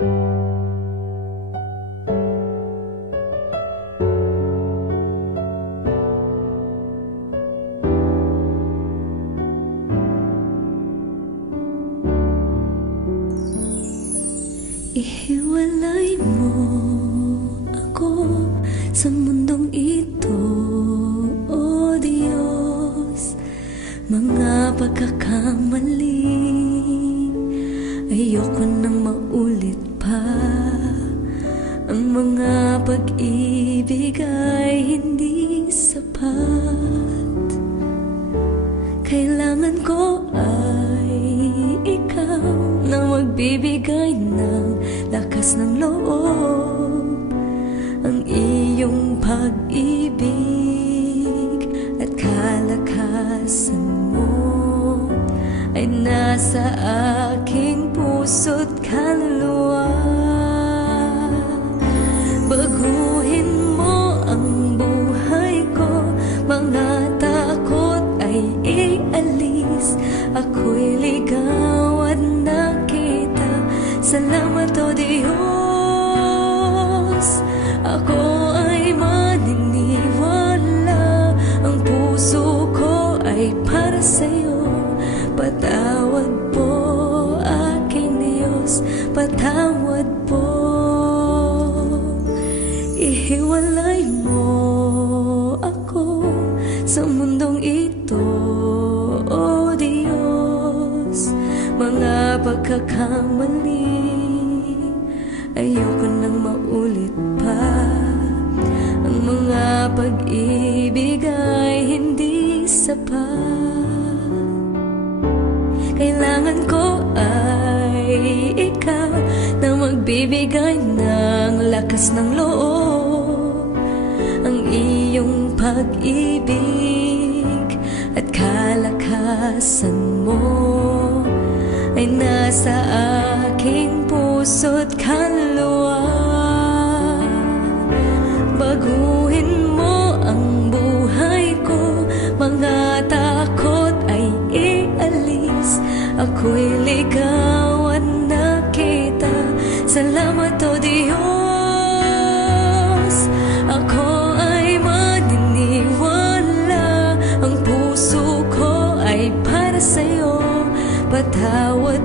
Ihiwalay mo ako sa mundong ito, O Diyos. Mga pagkakamali ayoko nang maulit pa. Ang mga pag-ibig ay hindi sapat. Kailangan ko ay ikaw na magbibigay ng lakas ng loob. Ang iyong pag-ibig at kalakasan mo ay nasa aking puso't kaluluwa. Baguhin mo ang buhay ko, mga takot ay ialis. Ako'y ligaw at nakita. Salamat, O Diyos. Ako ay maniniwala, ang puso ko ay para sa'yo. Patawad po, aking Diyos, patawad po. Ihiwalay mo ako sa mundong ito, O Diyos. Mga pagkakamali ayoko nang maulit pa. Ang mga pag-ibig ay hindi sapat. Kailangan ko ay ikaw na magbibigay ng lakas ng loob. Ang iyong pag-ibig at kalakasan mo ay nasa aking puso't kaluluwa. Baguhin mo ang buhay ko, mga takot ay ialis. Ako'y ligaw at nakita. Salamat, O Diyos. Ako ay maniniwala, ang puso ko ay para sa'yo. Patawad